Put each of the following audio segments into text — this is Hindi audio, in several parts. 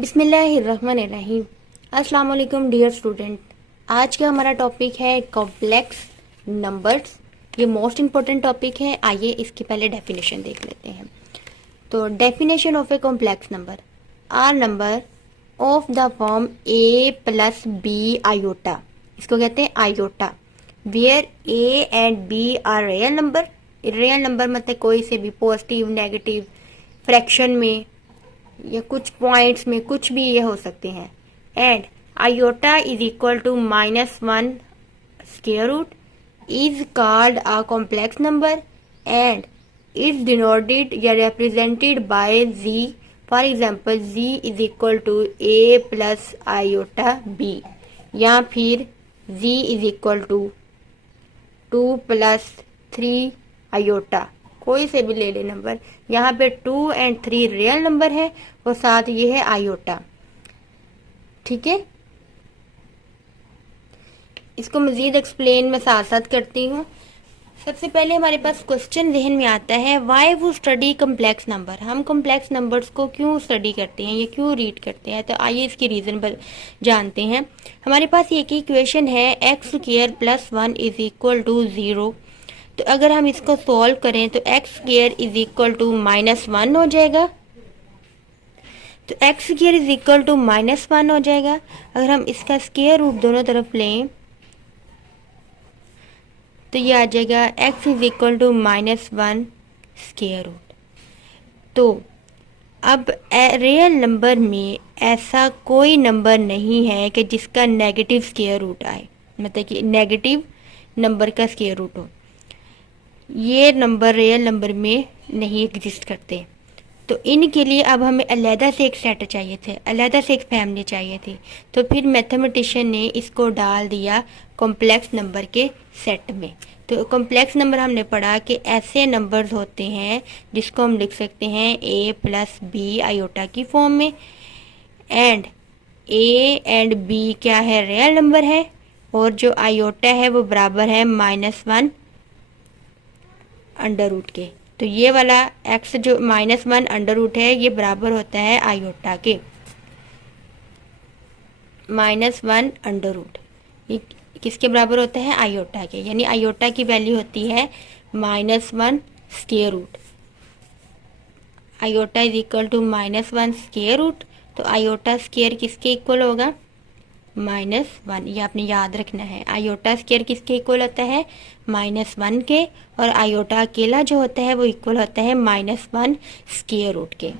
बिस्मिल्लाहिर्रहमानिर्रहीम। अस्सलाम वालेकुम डियर स्टूडेंट। आज का हमारा टॉपिक है कॉम्प्लेक्स नंबर्स। ये मोस्ट इम्पोर्टेंट टॉपिक है। आइए इसकी पहले डेफिनेशन देख लेते हैं। तो definition of a complex number are number of the form a plus b iota. इसको कहते हैं iota. Where a and b are real number. Real number मतलब कोई से भी पॉजिटिव नेगेटिव फ्रैक्शन में या कुछ पॉइंट्स में कुछ भी ये हो सकते हैं। And iota is equal to -1 square root is called a complex number and is denoted या represented by Z. For example Z is equal to A plus iota B, या फिर Z is equal to 2 + 3 iota. कोई से भी ले ले नंबर। यहाँ पे 2 और 3 रियल नंबर है और साथ ये है आयोटा। ठीक है, इसको मजीद एक्सप्लेन मैं साथ साथ करती हूँ। सबसे पहले हमारे पास क्वेश्चन जहन में आता है, वाई वो स्टडी कम्प्लेक्स नंबर। हम कम्प्लेक्स नंबर्स को क्यों स्टडी करते हैं, ये क्यों रीड करते हैं। तो आइए इसकी रीजन जानते हैं। हमारे पास एक इक्वेशन है x² + 1 इज इक्वल टू 0। तो अगर हम इसको सॉल्व करें तो x² इज इक्वल टू -1 हो जाएगा। तो x² इज इक्वल टू -1 हो जाएगा। अगर हम इसका स्क्वायर रूट दोनों तरफ लें तो ये आ जाएगा x is equal to -1 square root. तो अब रियल नंबर में ऐसा कोई नंबर नहीं है कि जिसका नेगेटिव स्क्वायर रूट आए, मतलब कि नेगेटिव नंबर का स्क्वायर रूट हो। ये नंबर रियल नंबर में नहीं एग्जिस्ट करते। तो इनके लिए अब हमें अलहदा से एक सेट चाहिए थे, अलहदा से एक फैमिली चाहिए थी। तो फिर मैथमेटिशियन ने इसको डाल दिया कॉम्प्लेक्स नंबर के सेट में। तो कॉम्प्लेक्स नंबर हमने पढ़ा कि ऐसे नंबर्स होते हैं जिसको हम लिख सकते हैं a प्लस बी आयोटा की फॉर्म में। एंड a एंड b क्या है, रियल नंबर है, और जो आयोटा है वो बराबर है -1 अंडर रूट के। तो ये वाला x जो -1 अंडर रूट है ये बराबर होता है आयोटा के -1 अंडर रूट। ये किसके बराबर होता है, आयोटा के। यानी आयोटा की वैल्यू होती है -1 square root. Iota is equal to -1 square root. तो आयोटा स्क्वायर किसके इक्वल होगा, -1। ये आपने याद रखना है। आयोटा स्क्वायर किसके इक्वल होता है, -1 के, और आयोटा अकेला जो होता है वो इक्वल होता है -1 स्क्वायर रूट के।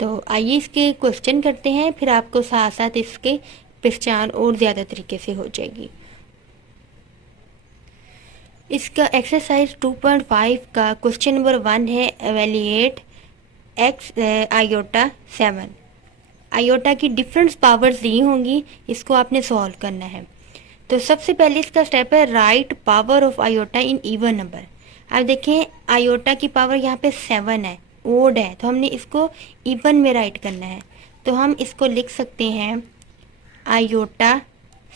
तो आइए इसके क्वेश्चन करते हैं, फिर आपको साथ साथ इसके पहचान और ज़्यादा तरीके से हो जाएगी। इसका एक्सरसाइज 2.5 का क्वेश्चन नंबर 1 है, एवेल्यूएट x आयोटा 7। आयोटा की डिफरेंट पावर्स दी होंगी, इसको आपने सॉल्व करना है। तो सबसे पहले इसका स्टेप है right power of iota in even number. अब देखें आयोटा की पावर यहाँ पे 7 है, ओड है, तो हमने इसको इवन में राइट करना है। तो हम इसको लिख सकते हैं आयोटा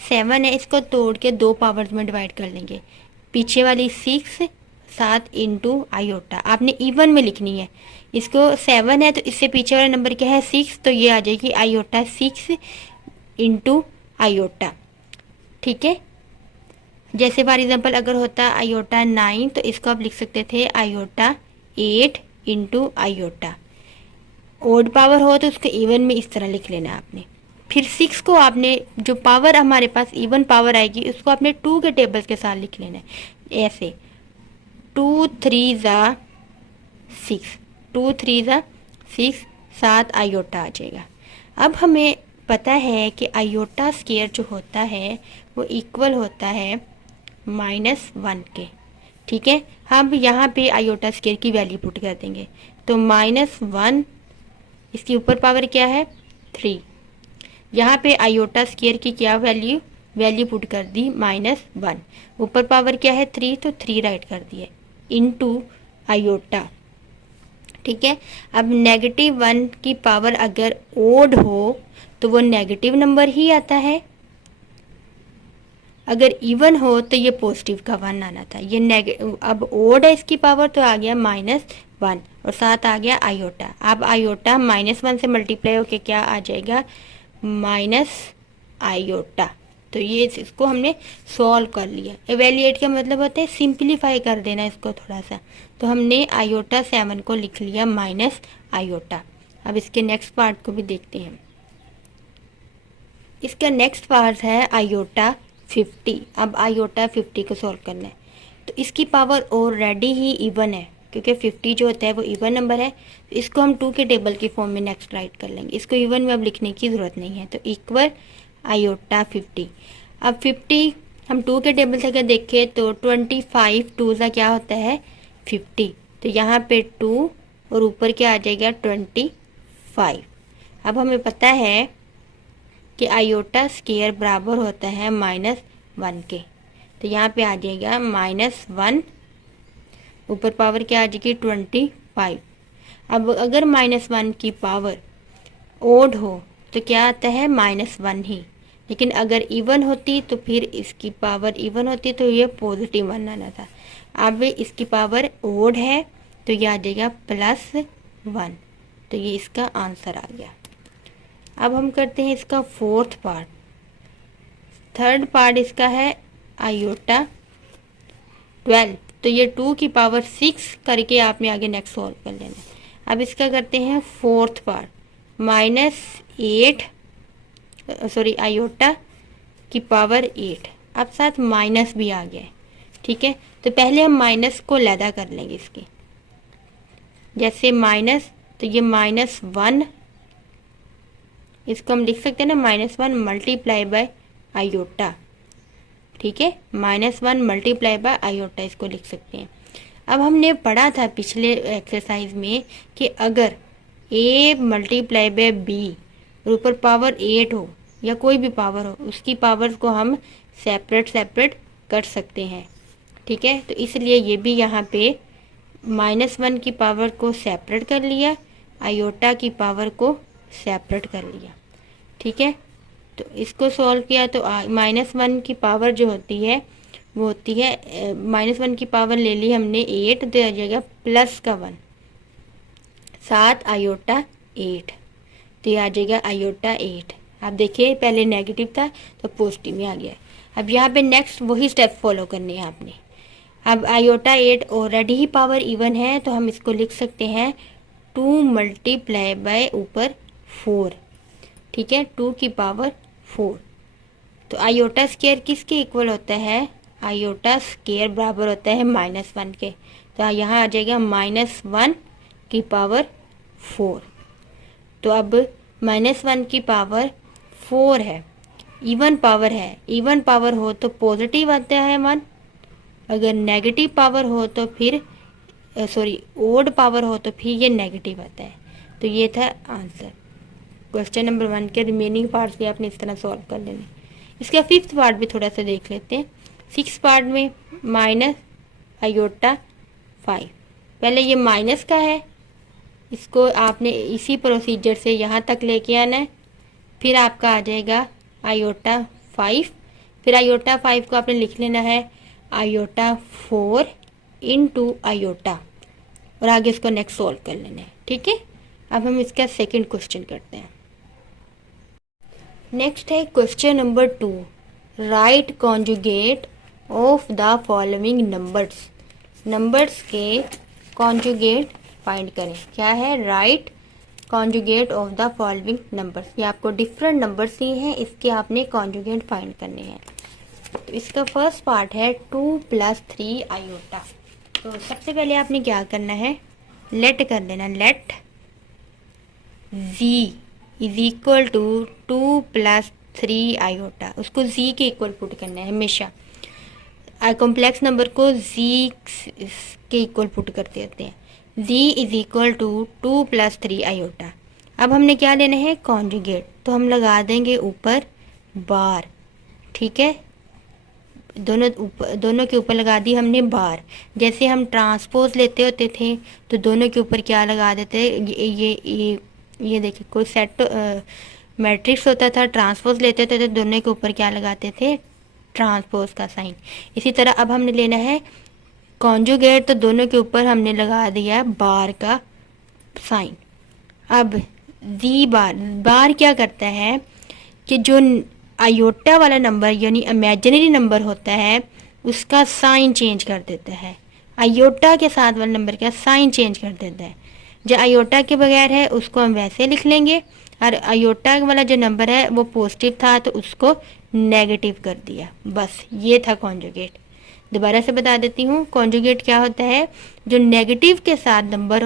7 है, इसको तोड़ के 2 पावर्स में डिवाइड कर लेंगे। पीछे वाली 6 7 इंटू आयोटा आपने इवन में लिखनी है। इसको 7 है तो इससे पीछे वाला नंबर क्या है, 6, तो ये आ जाएगी आयोटा 6 इंटू आयोटा। ठीक है, जैसे फॉर एग्जांपल अगर होता आयोटा 9 तो इसको आप लिख सकते थे iota 8 into iota. Odd power हो तो उसको इवन में इस तरह लिख लेना आपने। फिर 6 को आपने, जो पावर हमारे पास इवन पावर आएगी उसको आपने 2 के टेबल्स के साथ लिख लेना है। ऐसे 2 3 ज़ा 6, 2 3 ज़ा 6, 7 आयोटा आ जाएगा। अब हमें पता है कि आयोटा स्क्वायर जो होता है वो इक्वल होता है -1 के। ठीक है, हम यहाँ पे आयोटा स्क्वायर की वैल्यू पुट कर देंगे। तो -1, इसकी ऊपर पावर क्या है 3। यहाँ पे आयोटा स्क्वायर की क्या वैल्यू पुट कर दी -1। ऊपर पावर क्या है 3, तो 3 राइट कर दिए इनटू आयोटा। ठीक है, अब -1 की पावर अगर ओड हो तो वो नेगेटिव नंबर ही आता है, अगर इवन हो तो ये पॉजिटिव का 1 आना था। ये अब ओड है इसकी पावर तो आ गया 1 और साथ आ गया आयोटा। अब आयोटा -1 से मल्टीप्लाई होके क्या आ जाएगा, माइनस आयोटा। तो ये इसको हमने सॉल्व कर लिया। एवेल्यूएट का मतलब होता है सिंप्लीफाई कर देना इसको थोड़ा सा। तो हमने आयोटा 7 को लिख लिया माइनस आयोटा। अब इसके नेक्स्ट पार्ट को भी देखते हैं। इसका नेक्स्ट पार्ट है आयोटा 50। अब आयोटा 50 को सॉल्व करना है। तो इसकी पावर ऑलरेडी ही इवन है, क्योंकि 50 जो होता है वो इवन नंबर है। तो इसको हम 2 के टेबल की फॉर्म में नेक्स्ट राइट कर लेंगे। इसको इवन में अब लिखने की ज़रूरत नहीं है। तो इक्वल आयोटा 50। अब 50 हम 2 के टेबल से अगर देखें तो 25 2 का क्या होता है 50। तो यहाँ पे 2 और ऊपर क्या आ जाएगा 25। अब हमें पता है कि आयोटा स्क्वायर बराबर होता है -1 के। तो यहाँ पे आ जाएगा -1, ऊपर पावर क्या आ जाएगी 25। अब अगर -1 की पावर ओड हो तो क्या आता है -1 ही, लेकिन अगर इवन होती तो फिर इसकी पावर इवन होती तो ये पॉजिटिव 1 आना था। अब इसकी पावर ओड है तो ये आ जाएगा +1। तो ये इसका आंसर आ गया। अब हम करते हैं इसका फोर्थ पार्ट। थर्ड पार्ट इसका है आयोटा 12। तो ये 2 की पावर 6 करके आपने आगे नेक्स्ट सॉल्व कर लेना है। अब इसका करते हैं फोर्थ पार्ट, -8 सॉरी आयोटा की पावर 8। अब साथ माइनस भी आ गया है, ठीक है। तो पहले हम माइनस को लैदा कर लेंगे इसकी, जैसे माइनस, तो ये -1, इसको हम लिख सकते हैं ना -1 मल्टीप्लाई बाय आयोटा, ठीक है। -1 मल्टीप्लाई बाय आयोटा इसको लिख सकते हैं। अब हमने पढ़ा था पिछले एक्सरसाइज में कि अगर a मल्टीप्लाई बाय b और ऊपर पावर 8 हो या कोई भी पावर हो, उसकी पावर्स को हम सेपरेट कर सकते हैं, ठीक है। तो इसलिए ये भी यहाँ पे -1 की पावर को सेपरेट कर लिया, आयोटा की पावर को सेपरेट कर लिया, ठीक है। तो इसको सॉल्व किया तो -1 की पावर जो होती है वो होती है -1 की पावर ले ली हमने 8, तो आ जाएगा +1 7 आयोटा 8। तो ये आ जाएगा आयोटा 8। आप देखिए पहले नेगेटिव था तो पॉजिटिव में आ गया। अब यहाँ पे नेक्स्ट वही स्टेप फॉलो करने हैं आपने। अब आयोटा 8 ऑलरेडी ही पावर इवन है तो हम इसको लिख सकते हैं 2 मल्टीप्लाई बाय ऊपर 4, ठीक है, 2 की पावर 4। तो आयोटा स्क्वायर किसके इक्वल होता है, आयोटा स्क्वायर बराबर होता है -1 के। तो यहाँ आ जाएगा -1 की पावर 4। तो अब -1 की पावर 4 है, इवन पावर है। इवन पावर हो तो पॉजिटिव आता है 1, अगर नेगेटिव पावर हो तो फिर ओड पावर हो तो फिर ये नेगेटिव आता है। तो ये था आंसर। क्वेश्चन नंबर 1 के रिमेनिंग पार्ट्स भी आपने इस तरह सॉल्व कर लेने। इसका 5th पार्ट भी थोड़ा सा देख लेते हैं। 6th पार्ट में माइनस आयोटा 5, पहले ये माइनस का है, इसको आपने इसी प्रोसीजर से यहाँ तक लेके आना है। फिर आपका आ जाएगा आयोटा 5, फिर आयोटा 5 को आपने लिख लेना है आयोटा 4 इंटू आयोटा, और आगे इसको नेक्स्ट सॉल्व कर लेना है, ठीक है। अब हम इसका सेकंड क्वेश्चन करते हैं। नेक्स्ट है question number 2, right conjugate of the following numbers. Numbers के कॉन्जुगेट फाइंड करें। क्या है, right conjugate of the following numbers. ये आपको डिफरेंट नंबर्स दिए हैं, इसके आपने कॉन्जुगेट फाइंड करने हैं। तो इसका फर्स्ट पार्ट है 2 + 3 आयोटा। तो सबसे पहले आपने क्या करना है, लेट कर देना, let z is equal to 2 + 3 iota. उसको z के इक्वल पुट करना है हमेशा। कॉम्प्लेक्स नंबर को z के इक्वल पुट करते रहते हैं। z is equal to 2 + 3 iota. अब हमने क्या लेना है, कॉन्जुगेट। तो हम लगा देंगे ऊपर बार, ठीक है, दोनों के ऊपर लगा दी हमने बार। जैसे हम ट्रांसपोज लेते होते थे तो दोनों के ऊपर क्या लगा देते, ये देखिए कोई सेट मैट्रिक्स होता था, ट्रांसपोज लेते थे तो दोनों के ऊपर क्या लगाते थे, ट्रांसपोज का साइन। इसी तरह अब हमने लेना है कॉन्जुगेट तो दोनों के ऊपर हमने लगा दिया है बार का साइन। अब जी बार, बार क्या करता है कि जो आयोटा वाला नंबर यानी इमेजिनरी नंबर होता है उसका साइन चेंज कर देता है, आयोटा के साथ वाले नंबर का साइन चेंज कर देता है। जो आयोटा के बगैर है उसको हम वैसे लिख लेंगे, और आयोटा वाला जो नंबर है वो पॉजिटिव था तो उसको नेगेटिव कर दिया। बस ये था कॉन्जुगेट। दोबारा से बता देती हूँ, कॉन्जुगेट क्या होता है, जो नेगेटिव के साथ नंबर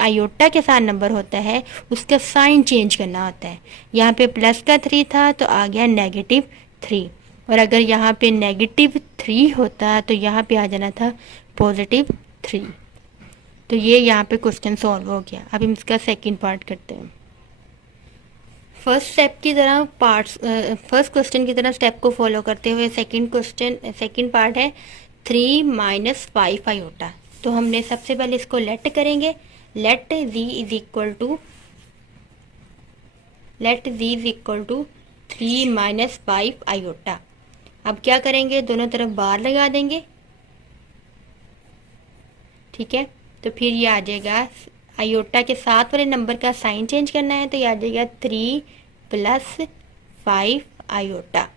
आयोटा के साथ नंबर होता है उसका साइन चेंज करना होता है। यहाँ पे प्लस का 3 था तो आ गया -3, और अगर यहाँ पे -3 होता तो यहाँ पे आ जाना था +3। तो ये यहाँ पे क्वेश्चन सॉल्व हो गया। अब हम इसका सेकंड पार्ट करते हैं। फर्स्ट स्टेप की तरह फर्स्ट क्वेश्चन की तरह स्टेप को फॉलो करते हुए सेकंड पार्ट है 3 - 5 आयोटा। तो हमने सबसे पहले इसको लेट करेंगे। Let z is equal to 3 - 5 iota. अब क्या करेंगे, दोनों तरफ बार लगा देंगे, ठीक है। तो फिर ये आ जाएगा, आयोटा के साथ वाले नंबर का साइन चेंज करना है तो ये आ जाएगा 3 + 5 आयोटा,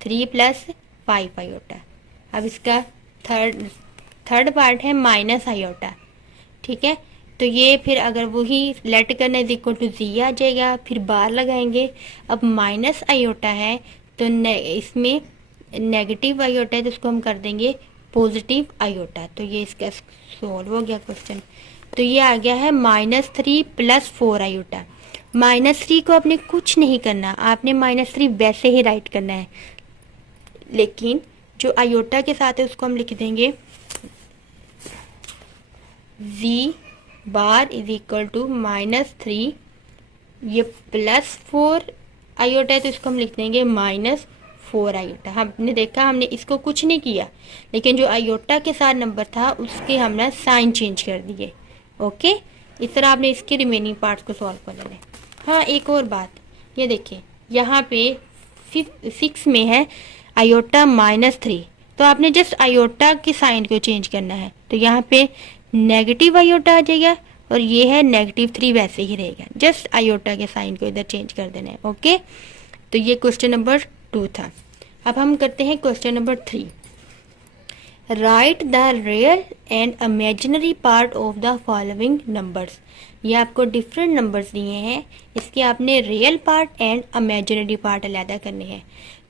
3 + 5 आयोटा। अब इसका थर्ड पार्ट है माइनस आयोटा, ठीक है। तो ये फिर अगर वही लेट करना इज इक्वल टू जी आ जाएगा, फिर बार लगाएंगे। अब माइनस आयोटा है तो इसमें नेगेटिव आयोटा है तो उसको हम कर देंगे पॉजिटिव आयोटा। तो ये इसका सॉल्व हो गया क्वेश्चन। तो ये आ गया है -3 + 4 आयोटा। -3 को आपने कुछ नहीं करना, आपने -3 वैसे ही राइट करना है, लेकिन जो आयोटा के साथ है उसको हम लिख देंगे जी बार इज इक्वल टू -3, ये +4 आयोटा है तो इसको हम लिख देंगे -4 आयोटा। हमने देखा, हमने इसको कुछ नहीं किया, लेकिन जो आयोटा के साथ नंबर था उसके हमने साइन चेंज कर दिए। ओके, इस तरह आपने इसके रिमेनिंग पार्ट्स को सॉल्व कर लेना है। हाँ, एक और बात, ये देखिए यहाँ पे 6 में है आयोटा -3, तो आपने जस्ट आयोटा के साइन को चेंज करना है। तो यहाँ पे नेगेटिव आयोटा आ जाएगा और ये है -3 वैसे ही रहेगा, जस्ट आयोटा के साइन को इधर चेंज कर देना है। ओके, तो ये क्वेश्चन नंबर 2 था। अब हम करते हैं question number 3। Right the real and imaginary part of the following numbers. ये आपको डिफरेंट नंबर्स दिए हैं, इसके आपने real part and imaginary part अलग करने हैं।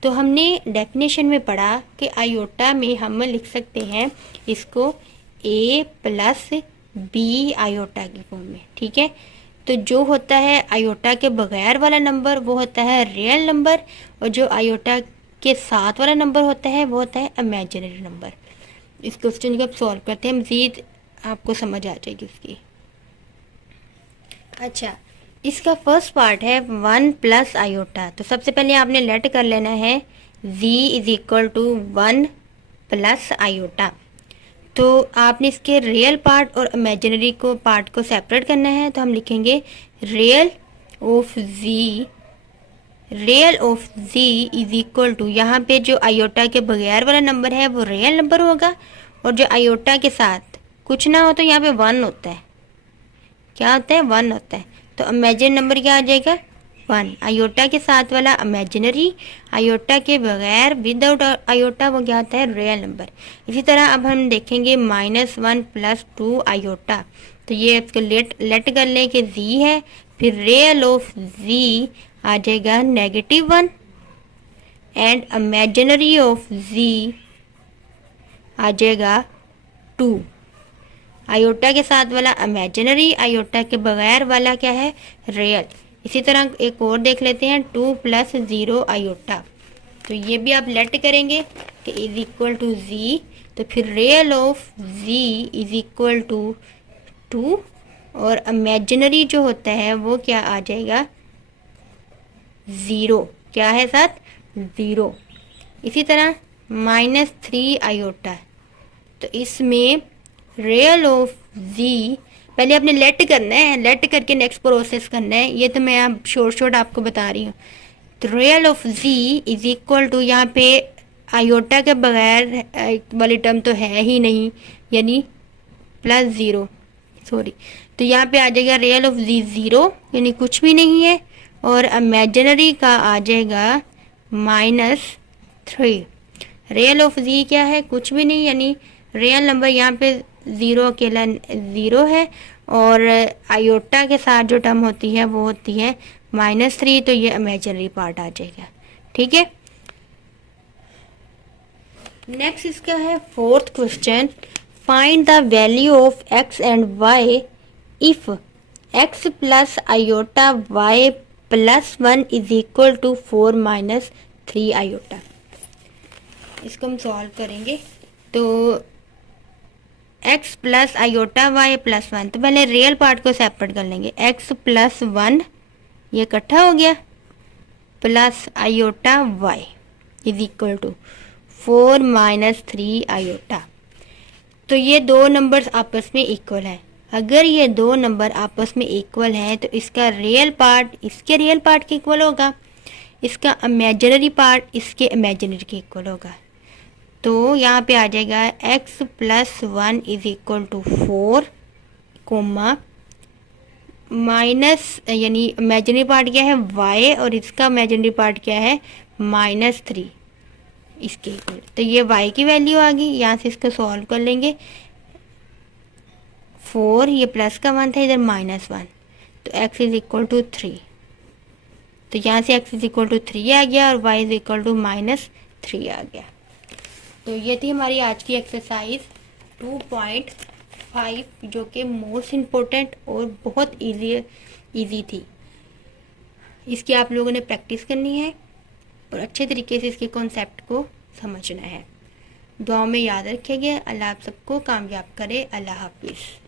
तो हमने डेफिनेशन में पढ़ा कि आयोटा में हम लिख सकते हैं इसको a + b आयोटा की फॉर्म में, ठीक है। तो जो होता है आयोटा के बगैर वाला नंबर वो होता है रियल नंबर, और जो आयोटा के साथ वाला नंबर होता है वो होता है इमेजिनरी नंबर। इस क्वेश्चन को आप सॉल्व करते हैं, मज़ीद आपको समझ आ जाएगी उसकी। अच्छा, इसका फर्स्ट पार्ट है 1 + आयोटा। तो सबसे पहले आपने लेट कर लेना है z is equal to 1 + iota. तो आपने इसके रियल पार्ट और इमेजिनरी को पार्ट को सेपरेट करना है। तो हम लिखेंगे real of z is equal to, यहाँ पे जो आयोटा के बगैर वाला नंबर है वो रियल नंबर होगा, और जो आयोटा के साथ कुछ ना हो तो यहाँ पे 1 होता है। क्या होता है? 1 होता है। तो इमेजिनरी नंबर क्या आ जाएगा? 1। आयोटा के साथ वाला इमेजिनरी, आयोटा के बगैर विदाउट आयोटा वो क्या होता है? Real number. इसी तरह अब हम देखेंगे -1 + 2 आयोटा। तो ये इसको लेट कर लें कि z है, फिर रियल ऑफ z आ जाएगा -1 एंड इमेजिनरी ऑफ z आ जाएगा 2। आयोटा के साथ वाला इमेजिनरी, आयोटा के बगैर वाला क्या है? रियल। इसी तरह एक और देख लेते हैं 2 + 0 आयोटा। तो ये भी आप लेट करेंगे कि इज इक्वल टू z, तो फिर real of z is equal to 2, और इमेजिनरी जो होता है वो क्या आ जाएगा? 0। क्या है साथ? 0। इसी तरह -3 आयोटा। तो इसमें रियल ऑफ z पहले आपने लेट करना है, लेट करके नेक्स्ट प्रोसेस करना है। ये तो मैं अब शॉर्ट आपको बता रही हूँ। तो real of z is equal to, यहाँ पे आयोटा के बगैर वाली टर्म तो है ही नहीं, यानी +0, सॉरी। तो यहाँ पे आ जाएगा रियल ऑफ जी 0, यानी कुछ भी नहीं है, और इमेजिनरी का आ जाएगा -3। रियल ऑफ जी क्या है, कुछ भी नहीं, यानी रियल नंबर यहाँ पे 0 अकेला 0 है, और आयोटा के साथ जो टर्म होती है वो होती है -3, तो ये इमेजिनरी पार्ट आ जाएगा। ठीक है, नेक्स्ट इसका है 4th question, find the value of x and y if x plus iota y +1 is equal to 4 - 3 iota. इसको हम सॉल्व करेंगे। तो x प्लस आयोटा y +1, तो पहले रियल पार्ट को सेपरेट कर लेंगे। x +1 ये इकट्ठा हो गया, plus iota y is equal to 4 - 3 iota. तो ये दो नंबर्स आपस में इक्वल है। अगर ये दो नंबर आपस में इक्वल है तो इसका रियल पार्ट इसके रियल पार्ट के इक्वल होगा, इसका इमेजिनरी पार्ट इसके इमेजिनरी के इक्वल होगा। तो यहाँ पे आ जाएगा x +1 is equal to 4, comma minus, यानी इमेजिनरी पार्ट क्या है y, और इसका इमेजिनरी पार्ट क्या है -3 इसके इक्वल। तो ये y की वैल्यू आ गई। यहाँ से इसको सॉल्व कर लेंगे। 4, ये प्लस का 1 था, इधर -1, तो x इज इक्वल टू 3। तो यहाँ से x इज इक्वल टू 3 आ गया, और y इज इक्वल टू -3 आ गया। तो ये थी हमारी आज की एक्सरसाइज 2.5, जो कि मोस्ट इम्पोर्टेंट और बहुत इजी थी। इसकी आप लोगों ने प्रैक्टिस करनी है और अच्छे तरीके से इसके कॉन्सेप्ट को समझना है। दुआओं में याद रखिएगा। अल्लाह आप सबको कामयाब करे। अल्लाह हाफिज़।